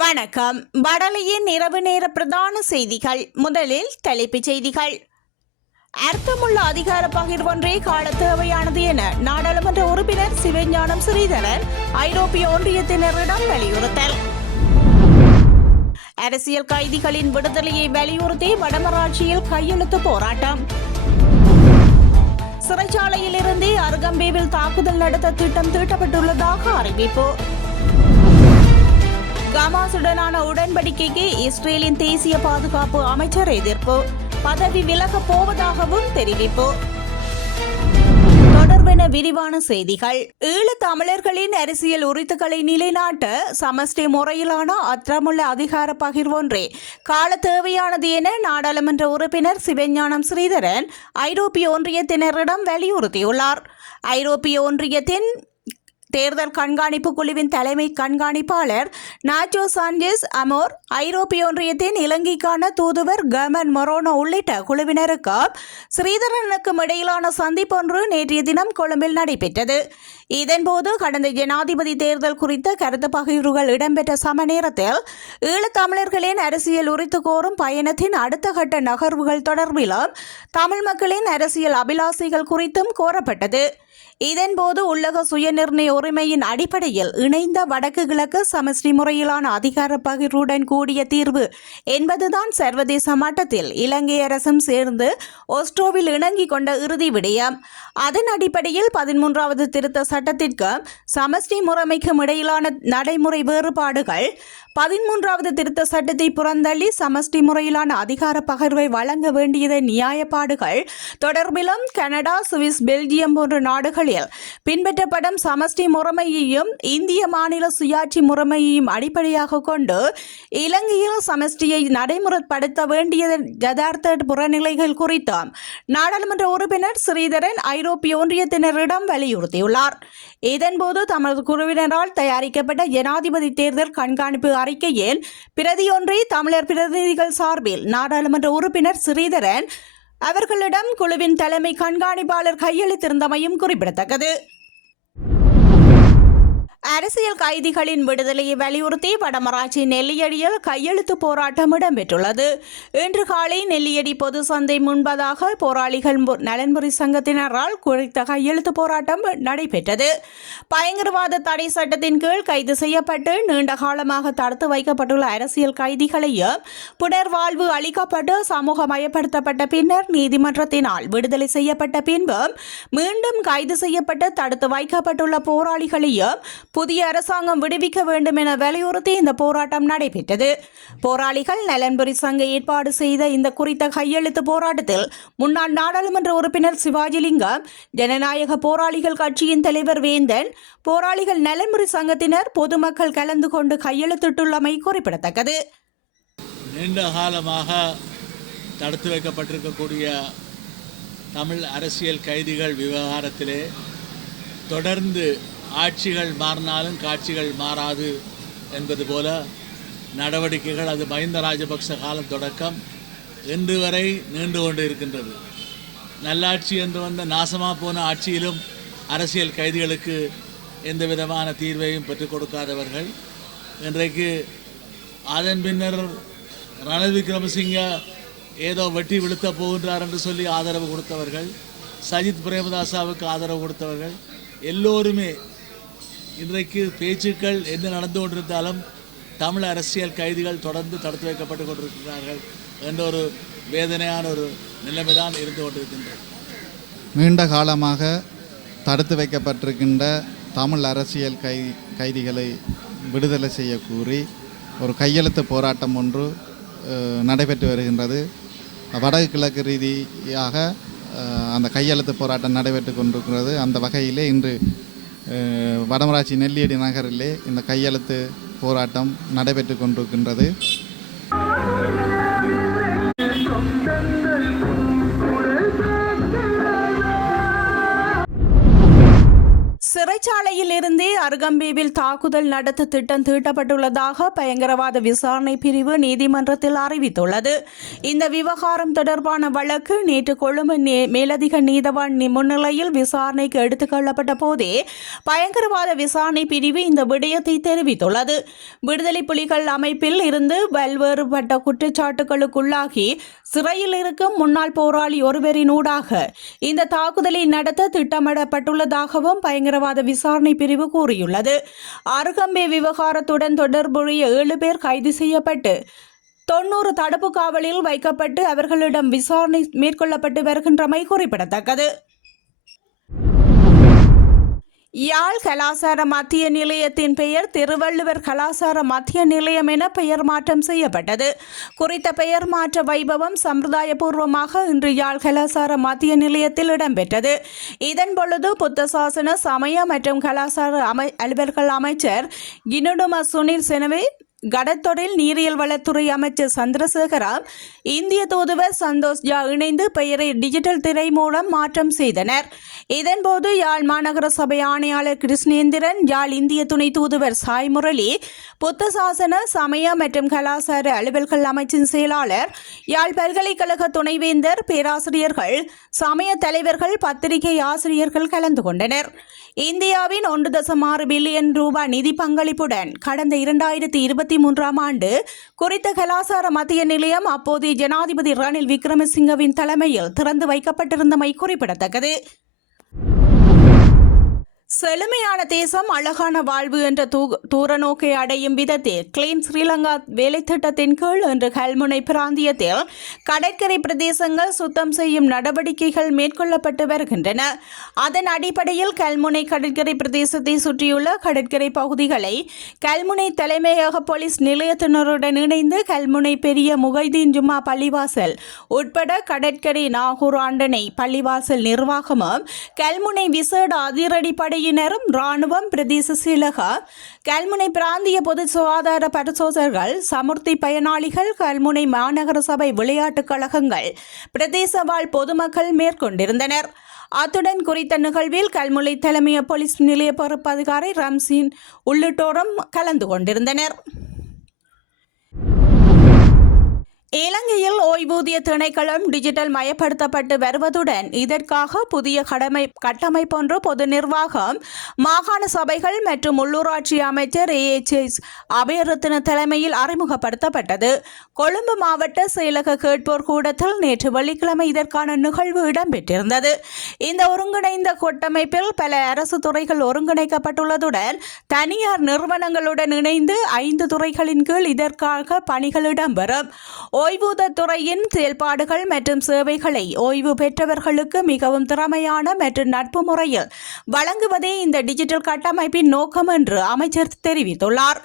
வணக்கம். வடலியின் இரவு நேர பிரதான செய்திகள். முதலில் தலைப்புச் செய்திகள். அர்த்தமுள்ள அதிகார பகிர்வொன்றே கால தேவையானது என நாடாளுமன்ற உறுப்பினர் சிவஞானம் ஸ்ரீதரன் ஐரோப்பிய ஒன்றியத்தினரிடம் வலியுறுத்தல். அரசியல் கைதிகளின் விடுதலையை வலியுறுத்தி வடமராட்சியில் கையெழுத்து போராட்டம். சிறைச்சாலையில் இருந்தே அருகம்பேவில் தாக்குதல் நடத்த திட்டம் தீட்டப்பட்டுள்ளதாக அறிவிப்பு. ஹமாஸுடனான உடன்படிக்கைக்கு இஸ்ரேலின் தேசிய பாதுகாப்பு அமைச்சர் எதிர்ப்பு. பதவி விலகப் போவதாகவும் தெரிவிப்பு. தொடர்பென விரிவான செய்திகள். ஈழத் தமிழர்களின் அரசியல் உரித்துக்களை நிலைநாட்ட சமஷ்டி முறையிலான அற்றமுள்ள அதிகார பகிர்வொன்றே கால தேவையானது என நாடாளுமன்ற உறுப்பினர் சிவஞானம் ஸ்ரீதரன் ஐரோப்பிய ஒன்றியத்தினரிடம் வலியுறுத்தியுள்ளார். ஐரோப்பிய ஒன்றியத்தின் தேர்தல் கண்காணிப்பு குழுவின் தலைமை கண்காணிப்பாளர் நாச்சோ சாnchez அமோர், ஐரோப்பிய ஒன்றியத்தின் இலங்கைக்கான தூதுவர் கர்மன் மொரோனோ உள்ளிட்ட குழுவினருக்கு ஸ்ரீதரனுக்கும் இடையிலான சந்திப்பொன்று நேற்றைய தினம் கொழும்பில் நடைபெற்றது. இதன்போது கடந்த ஜனாதிபதி தேர்தல் குறித்த கருத்து பகிர்வுகள் இடம்பெற்ற சம நேரத்தில் ஈழத்தமிழர்களின் அரசியல் உரித்து கோரும் பயணத்தின் அடுத்த கட்ட நகர்வுகள் தொடர்பிலும் தமிழ் மக்களின் அரசியல் அபிலாசைகள் குறித்தும் கோரப்பட்டது. இதன்போது உள்ளக சுயநிர்ணய உரிமையின் அடிப்படையில் இணைந்த வடக்கு கிழக்கு சமஷ்டி முறையிலான அதிகார பகிர்வுடன் கூடிய தீர்வு என்பதுதான் சர்வதேச மட்டத்தில் இலங்கை அரசும் சேர்ந்து ஒஸ்ட்ரோவில் இணங்கிக் கொண்ட இறுதி விடயம். அதன் அடிப்படையில் 13வது திருத்த சட்டத்திற்கு சமஷ்டி முறைமைக்கும் இடையிலான நடைமுறை வேறுபாடுகள், 13வது திருத்த சட்டத்தை புறந்தள்ளி சமஷ்டி முறையிலான அதிகார பகிர்வை வழங்க வேண்டியதன் நியாயப்பாடுகள் தொடர்பிலும் கனடா, சுவிஸ், பெல்ஜியம் போன்ற நாடுகளில் பின்பற்றப்படும் சமஷ்டி முறைமையையும் இந்திய மாநில சுயாட்சி முறைமையையும் அடிப்படையாக கொண்டு இலங்கையில் சமஷ்டியை நடைமுறைப்படுத்த வேண்டியதன் யதார்த்த புறநிலைகள் குறித்தும் நாடாளுமன்ற உறுப்பினர் ஸ்ரீதரன் ஐரோப்பிய ஒன்றியத்தினரிடம் வலியுறுத்தியுள்ளார். இதன்போது தமது குழுவினரால் தயாரிக்கப்பட்ட ஜனாதிபதி தேர்தல் கண்காணிப்பு அறிக்கையின் பிரதியொன்றை தமிழர் பிரதிநிதிகள் சார்பில் நாடாளுமன்ற உறுப்பினர் ஸ்ரீதரன் அவர்களிடம் குழுவின் தலைமை கண்காணிப்பாளர் கையளித்திருந்தமையும் குறிப்பிடத்தக்கது. அரசியல் கைதிகளின் விடுதலையை வலியுறுத்தி வடமராட்சி நெல்லியடியில் கையெழுத்து போராட்டம் இடம்பெற்றுள்ளது. இன்று காலை நெல்லியடி பொது சந்தை முன்பதாக போராளிகள் நலன்புரி சங்கத்தினரால் குறித்த கையெழுத்து போராட்டம் நடைபெற்றது. பயங்கரவாத தடை சட்டத்தின் கீழ் கைது செய்யப்பட்டு நீண்ட காலமாக தடுத்து வைக்கப்பட்டுள்ள அரசியல் கைதிகளையும் புனர்வாழ்வு அளிக்கப்பட்டு சமூகமயப்படுத்தப்பட்ட பின்னர் நீதிமன்றத்தினால் விடுதலை செய்யப்பட்ட பின்பும் மீண்டும் கைது செய்யப்பட்டு தடுத்து வைக்கப்பட்டுள்ள போராளிகளையும் புதிய அரசாங்கம் விடுவிக்க வேண்டும் என வலியுறுத்தி இந்த போராட்டம் நடைபெற்றது. போராளிகள் நலன்புரி சங்க ஏற்பாடு செய்த இந்த குறித்த கையெழுத்து போராட்டத்தில் முன்னாள் நாடாளுமன்ற உறுப்பினர் சிவாஜிலிங்கம், ஜனநாயக போராளிகள் கட்சியின் தலைவர் வேந்தன், போராளிகள் நலன்புரி சங்கத்தினர், பொதுமக்கள் கலந்து கொண்டு கையெழுத்திட்டுள்ளமை குறிப்பிடத்தக்கது. நீண்ட காலமாக தடுத்து வைக்கப்பட்டிருக்கக்கூடிய தமிழ் அரசியல் கைதிகள் விவகாரத்திலே தொடர்ந்து ஆட்சிகள் மாறினாலும் காட்சிகள் மாறாது என்பது போல நடவடிக்கைகள் அது மஹிந்த ராஜபக்ச காலம் தொடக்கம் இன்று வரை நீண்டு கொண்டு இருக்கின்றது. நல்லாட்சி என்று வந்த நாசமாக போன ஆட்சியிலும் அரசியல் கைதிகளுக்கு எந்த விதமான தீர்வையும் பெற்றுக் கொடுக்காதவர்கள், இன்றைக்கு அதன் பின்னர் ரணில் விக்ரமசிங்க ஏதோ வெட்டி விழுத்த போகின்றார் என்று சொல்லி ஆதரவு கொடுத்தவர்கள், சஜித் பிரேமதாசாவுக்கு ஆதரவு கொடுத்தவர்கள் எல்லோருமே இன்றைக்கு பேச்சுக்கள் என்ன நடந்து கொண்டிருந்தாலும் தமிழ் அரசியல் கைதிகள் தொடர்ந்து தடுத்து வைக்கப்பட்டு கொண்டிருக்கிறார்கள் என்ற ஒரு வேதனையான ஒரு நிலைமைதான் இருந்து கொண்டிருக்கின்றது. நீண்ட காலமாக தடுத்து வைக்கப்பட்டிருக்கின்ற தமிழ் அரசியல் கைதிகளை விடுதலை செய்ய கூறி ஒரு கையெழுத்து போராட்டம் ஒன்று நடைபெற்று வருகின்றது. வடக்கு கிழக்கு ரீதியாக அந்த கையெழுத்து போராட்டம் நடைபெற்று கொண்டிருக்கிறது. அந்த வகையிலே இன்று வடமராட்சி நெல்லியடி நகரிலே இந்த கையெழுத்து போராட்டம் நடைபெற்று கொண்டிருக்கின்றது. சிறைச்சாலையில் இருந்தே அருகம்பேவில் தாக்குதல் நடத்த திட்டம் தீட்டப்பட்டுள்ளதாக பயங்கரவாத விசாரணை பிரிவு நீதிமன்றத்தில் அறிவித்துள்ளது. இந்த விவகாரம் தொடர்பான வழக்கு நேற்று கொழும்பு மேலதிக நீதவான் முன்னிலையில் விசாரணைக்கு எடுத்துக் கொள்ளப்பட்ட போதே பயங்கரவாத விசாரணை பிரிவு இந்த விடயத்தை தெரிவித்துள்ளது. விடுதலை புலிகள் அமைப்பில் இருந்து பல்வேறுபட்ட குற்றச்சாட்டுகளுக்குள்ளாகி சிறையில் இருக்கும் முன்னாள் போராளி ஒருவரினூடாக இந்த தாக்குதலை நடத்த திட்டமிடப்பட்டுள்ளதாகவும் பயங்கரவாத விசாரணை பிரிவு கூறியுள்ளது. அருகம்பே விவகாரத்துடன் தொடர்புடைய 7 பேர் கைது செய்யப்பட்டு 90 தடுப்பு காவலில் வைக்கப்பட்டு அவர்களிடம் விசாரணை மேற்கொள்ளப்பட்டு வருகின்றமை குறிப்பிடத்தக்கது. யாழ் கலாசார மத்திய நிலையத்தின் பெயர் திருவள்ளுவர் கலாசார மத்திய நிலையம் என பெயர் மாற்றம் செய்யப்பட்டது. குறித்த பெயர் மாற்ற வைபவம் சம்பிரதாயபூர்வமாக இன்று யாழ் கலாசார மத்திய நிலையத்தில் இடம்பெற்றது. இதன் பொழுது புத்த சாசன சமய மற்றும் கலாசார அலுவல்கள் அமைச்சர் கினுடும சுனில் செனவே, கடத்தொழில் நீரியல் வளத்துறை அமைச்சர் சந்திரசேகரா, இந்திய தூதுவர் சந்தோஷ் ஜா இணைந்து பெயரை டிஜிட்டல் திரை மூலம் மாற்றம் செய்தனர். இதன்போது யாழ் மாநகர சபை ஆணையாளர் கிருஷ்ணேந்திரன், யாழ் இந்திய துணை தூதுவர் சாய் முரளி, புத்த சாசன சமய மற்றும் கலாசார அலுவல்கள் அமைச்சின் செயலாளர், யாழ் பல்கலைக்கழக துணைவேந்தர், பேராசிரியர்கள், சமய தலைவர்கள், பத்திரிகை ஆசிரியர்கள் கலந்து கொண்டனர். இந்தியாவின் 1.6 பில்லியன் ரூபாய் நிதி பங்களிப்புடன் கடந்த 2023ஆம் ஆண்டு குறித்த கலாசார மத்திய நிலையம் அப்போதைய ஜனாதிபதி ரணில் விக்ரமசிங்கவின் தலைமையில் திறந்து வைக்கப்பட்டிருந்தமை குறிப்பிடத்தக்கது. செழுமையான தேசம் அழகான வாழ்வு என்ற தூரநோக்கை அடையும் விதத்தில் கிளீன் ஸ்ரீலங்கா வேலை திட்டத்தின் கீழ் இன்று கல்முனை பிராந்தியத்தில் கடற்கரை பிரதேசங்கள் சுத்தம் செய்யும் நடவடிக்கைகள் மேற்கொள்ளப்பட்டு வருகின்றன. அதன் அடிப்படையில் கல்முனை கடற்கரை பிரதேசத்தை சுற்றியுள்ள கடற்கரை பகுதிகளை கல்முனை தலைமையக போலீஸ் நிலையத்தினருடன் இணைந்து கல்முனை பெரிய முகைதீன் ஜும்மா பள்ளிவாசல் உட்பட கடற்கரை நாகூர் ஆண்டனை பள்ளிவாசல் நிர்வாகமும் கல்முனை விசேட அதிரடிப்படை ராணுவம், பிரதேச செயலக, கல்முனை பிராந்திய பொது சுகாதார பரிசோதகர்கள், சமுர்த்தி பயனாளிகள், கல்முனை மாநகர சபை விளையாட்டுக் கழகங்கள், பிரதேச வாழ் பொதுமக்கள் மேற்கொண்டிருந்தனர். அத்துடன் குறித்த நிகழ்வில் கல்முனை தலைமைய போலீஸ் நிலைய பொறுப்பதிகாரி ரம்சீன் உள்ளிட்டோரும் கலந்து கொண்டிருந்தனர். இலங்கையில் ஓய்வூதிய திணைக்களம் டிஜிட்டல் மயப்படுத்தப்பட்டு வருவதுடன் இதற்காக புதிய கட்டமைப்பொன்று பொது நிர்வாகம், மாகாண சபைகள் மற்றும் உள்ளூராட்சி அமைச்சர் AHS அபயரத்ன தலைமையில் அறிமுகப்படுத்தப்பட்டது. கொழும்பு மாவட்ட செயலக கேட்போர் கூடத்தில் நேற்று வெள்ளிக்கிழமை இதற்கான நிகழ்வு இடம்பெற்றிருந்தது. இந்த ஒருங்கிணைந்த கட்டமைப்பில் பல அரசு துறைகள் ஒருங்கிணைக்கப்பட்டுள்ளதுடன் தனியார் நிறுவனங்களுடன் இணைந்து 5 துறைகளின் கீழ் இதற்காக பணிகள் இடம்பெறும். ஓய்வூதியத்துறையின் செயல்பாடுகள் மற்றும் சேவைகளை ஓய்வு பெற்றவர்களுக்கு மிகவும் திறமையான மற்றும் நட்பு முறையில் வழங்குவதே இந்த டிஜிட்டல் கட்டமைப்பின் நோக்கம் என்று அமைச்சர் தெரிவித்துள்ளார்.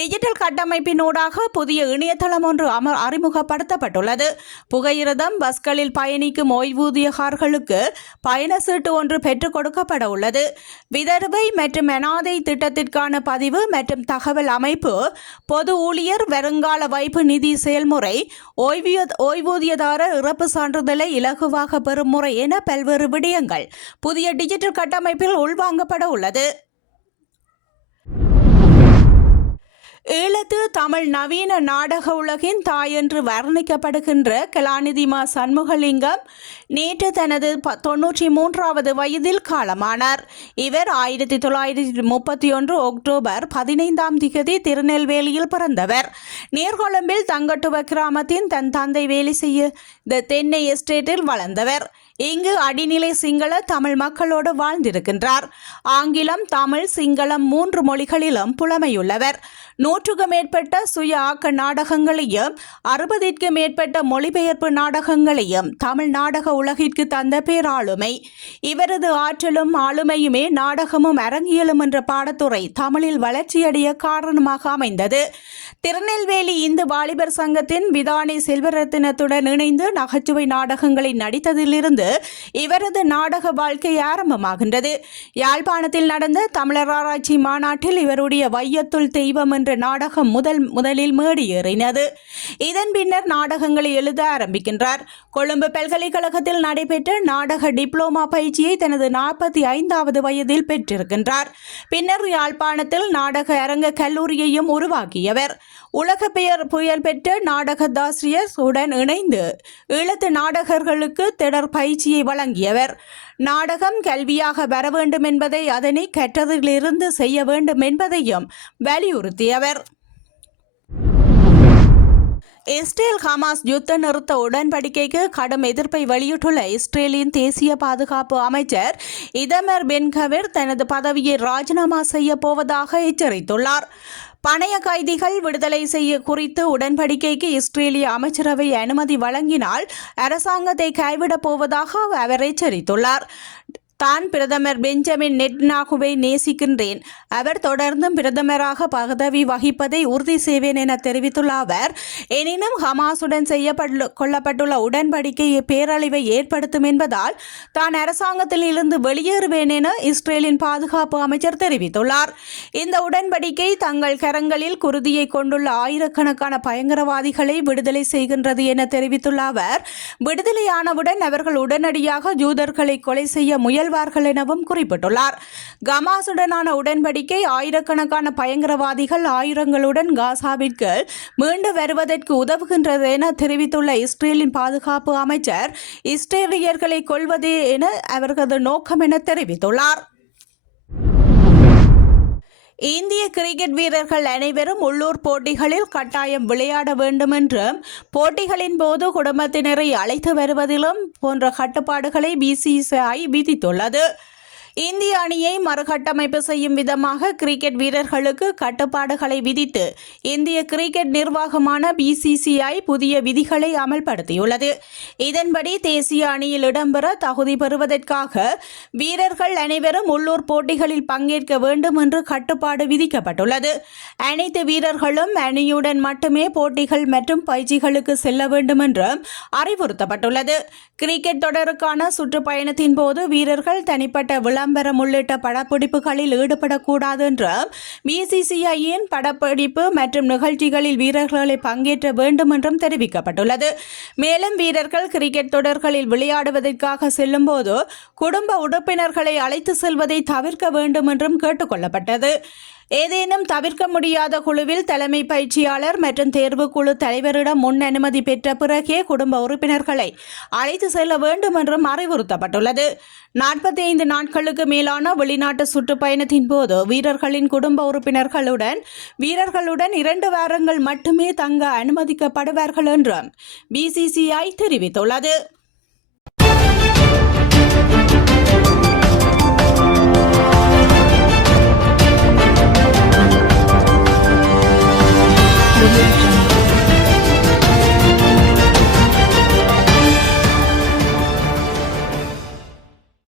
டிஜிட்டல் கட்டமைப்பினூடாக புதிய இணையதளம் ஒன்று அறிமுகப்படுத்தப்பட்டுள்ளது. புகையிரதம் பஸ்களில் பயணிக்கும் ஓய்வூதியர்களுக்கு பயண சீட்டு ஒன்று பெற்றுக் கொடுக்கப்பட உள்ளது. விதர்வை மற்றும் அனாதை திட்டத்திற்கான பதிவு மற்றும் தகவல் அமைப்பு, பொது ஊழியர் வருங்கால வைப்பு நிதி செயல்முறை, ஓய்வூதியதாரர் இறப்பு சான்றிதழை இலகுவாக பெறும் முறை என பல்வேறு விடயங்கள் புதிய டிஜிட்டல் கட்டமைப்பில் உள்வாங்கப்பட உள்ளது. ஈழத்து தமிழ் நவீன நாடக உலகின் தாய் என்று வர்ணிக்கப்படுகின்ற கலாநிதி மா. சண்முகலிங்கம் நேற்று தனது 93வது வயதில் காலமானார். இவர் 1931 அக்டோபர் 15ஆம் திகதி திருநெல்வேலியில் பிறந்தவர். நீர்கொழும்பில் தங்கட்டுவ கிராமத்தின் தன் தந்தை வேலை செய்ய தென்னை எஸ்டேட்டில் வளர்ந்தவர். இங்கு அடிநிலை சிங்கள தமிழ் மக்களோடு வாழ்ந்திருக்கின்றார். ஆங்கிலம், தமிழ், சிங்களம் 3 மொழிகளிலும் புலமையுள்ளவர். 100க்கும் மேற்பட்ட சுய ஆக்க நாடகங்களையும் 60க்கும் மேற்பட்ட மொழிபெயர்ப்பு நாடகங்களையும் தமிழ் நாடக உலகிற்கு தந்த பேராளுமை. இவரது ஆற்றலும் ஆளுமையுமே நாடகமும் அரங்கியலும் என்ற பாடத்துறை தமிழில் வளர்ச்சியடைய காரணமாக அமைந்தது. திருநெல்வேலி இந்து வாலிபர் சங்கத்தின் விதானி செல்வரத்தினத்துடன் இணைந்து நகைச்சுவை நாடகங்களை நடித்ததிலிருந்து இவரது நாடக வாழ்க்கை ஆரம்பமாகின்றது. யாழ்ப்பாணத்தில் நடந்த தமிழர் ஆராய்ச்சி மாநாட்டில் இவருடைய வையத்துள் தெய்வம் என்ற நாடகம் முதலில் மேடியேறினது. இதன் பின்னர் நாடகங்களை எழுத ஆரம்பிக்கின்றார். கொழும்பு பல்கலைக்கழகத்தில் நடைபெற்ற நாடக டிப்ளோமா பயிற்சியை தனது 45வது வயதில் பெற்றிருக்கின்றார். பின்னர் யாழ்ப்பாணத்தில் நாடக அரங்க கல்லூரியையும் உருவாக்கியவர். உலக புயல் பெற்ற நாடகதாசிரியர் உடன் இணைந்து ஈழத்து நாடகர்களுக்கு தொடர் பயிற்சியை வழங்கியவர். நாடகம் கல்வியாக வர வேண்டும் என்பதை, அதனை கற்றதிலிருந்து செய்ய வேண்டும் என்பதையும் வலியுறுத்தியவர். இஸ்ரேல் ஹமாஸ் யுத்த நிறுத்த உடன்படிக்கைக்கு கடும் எதிர்ப்பை வெளியிட்டுள்ள இஸ்ரேலின் தேசிய பாதுகாப்பு அமைச்சர் இதமர் பென்-கவிர் தனது பதவியை ராஜினாமா செய்ய போவதாக எச்சரித்துள்ளார். பணைய கைதிகள் விடுதலை செய்ய குறித்து உடன்படிக்கைக்கு இஸ்ரேலிய அமைச்சரவை அனுமதி வழங்கினால் அரசாங்கத்தை கைவிடப் போவதாக அவர் எச்சரித்துள்ளார். தான் பிரதமர் பெஞ்சமின் நெட்னாகுவை நேசிக்கின்றேன். அவர் தொடர்ந்தும் பிரதமராக பதவி வகிப்பதை உறுதி செய்வேன் என தெரிவித்துள்ள அவர், எனினும் ஹமாஸுடன் கொள்ளப்பட்டுள்ள உடன்படிக்கை பேரழிவை ஏற்படுத்தும் என்பதால் தான் அரசாங்கத்தில் இருந்து வெளியேறுவேன் என இஸ்ரேலின் பாதுகாப்பு அமைச்சர் தெரிவித்துள்ளார். இந்த உடன்படிக்கை தங்கள் கரங்களில் குருதியை கொண்டுள்ள ஆயிரக்கணக்கான பயங்கரவாதிகளை விடுதலை செய்கின்றது என தெரிவித்துள்ள அவர், விடுதலையானவுடன் அவர்கள் உடனடியாக ஜூதர்களை கொலை செய்ய முயல்வார்கள் எனவும் குறிப்பிட்டுள்ளார். ஹமாஸுடனான உடன்படிக்கை ஆயிரக்கணக்கான பயங்கரவாதிகள் ஆயுதங்களுடன் காசாவிற்கு மீண்டு வருவதற்கு உதவுகின்றது என தெரிவித்துள்ள இஸ்ரேலின் பாதுகாப்பு அமைச்சர், இஸ்ரேலியர்களை கொல்வதே என அவர்களது நோக்கம் என தெரிவித்துள்ளார். இந்திய கிரிக்கெட் வீரர்கள் அனைவரும் உள்ளூர் போட்டிகளில் கட்டாயம் விளையாட வேண்டும் என்றும், போட்டிகளின் போது குடும்பத்தினரை அழைத்து வருவதிலும் போன்ற கட்டுப்பாடுகளை BCCI விதித்துள்ளது. இந்திய அணியை மறுகட்டமைப்பு செய்யும் விதமாக கிரிக்கெட் வீரர்களுக்கு கட்டுப்பாடுகளை விதித்து இந்திய கிரிக்கெட் நிர்வாகமான BCCI புதிய விதிகளை அமல்படுத்தியுள்ளது. இதன்படி தேசிய அணியில் இடம்பெற தகுதி பெறுவதற்காக வீரர்கள் அனைவரும் உள்ளூர் போட்டிகளில் பங்கேற்க வேண்டும் என்று கட்டுப்பாடு விதிக்கப்பட்டுள்ளது. அனைத்து வீரர்களும் அணியுடன் மட்டுமே போட்டிகள் மற்றும் பயிற்சிகளுக்கு செல்ல வேண்டும் என்றும் அறிவுறுத்தப்பட்டுள்ளது. கிரிக்கெட் தொடருக்கான சுற்றுப்பயணத்தின் போது வீரர்கள் தனிப்பட்ட விளம்பரம் உள்ளிட்ட படப்பிடிப்புகளில் ஈடுபடக்கூடாது என்றும், BCCIயின் படப்பிடிப்பு மற்றும் நிகழ்ச்சிகளில் வீரர்களை பங்கேற்ற வேண்டும் என்றும் தெரிவிக்கப்பட்டுள்ளது. மேலும் வீரர்கள் கிரிக்கெட் தொடர்களில் விளையாடுவதற்காக செல்லும் போது குடும்ப உறுப்பினர்களை அழைத்து செல்வதை தவிர்க்க வேண்டும் என்றும் கேட்டுக் கொள்ளப்பட்டது. ஏதேனும் தவிர்க்க முடியாத குழுவில் தலைமை பயிற்சியாளர் மற்றும் தேர்வுக்குழு தலைவரிடம் முன் அனுமதி பெற்ற பிறகே குடும்ப உறுப்பினர்களை அழைத்து செல்ல வேண்டும் என்றும் அறிவுறுத்தப்பட்டுள்ளது. 45 நாட்களுக்கு மேலான வெளிநாட்டு சுற்றுப்பயணத்தின் போது வீரர்களின் குடும்ப உறுப்பினர்களுடன் 2 வாரங்கள் மட்டுமே தங்க அனுமதிக்கப்படுவார்கள் என்றும் BCCI தெரிவித்துள்ளது.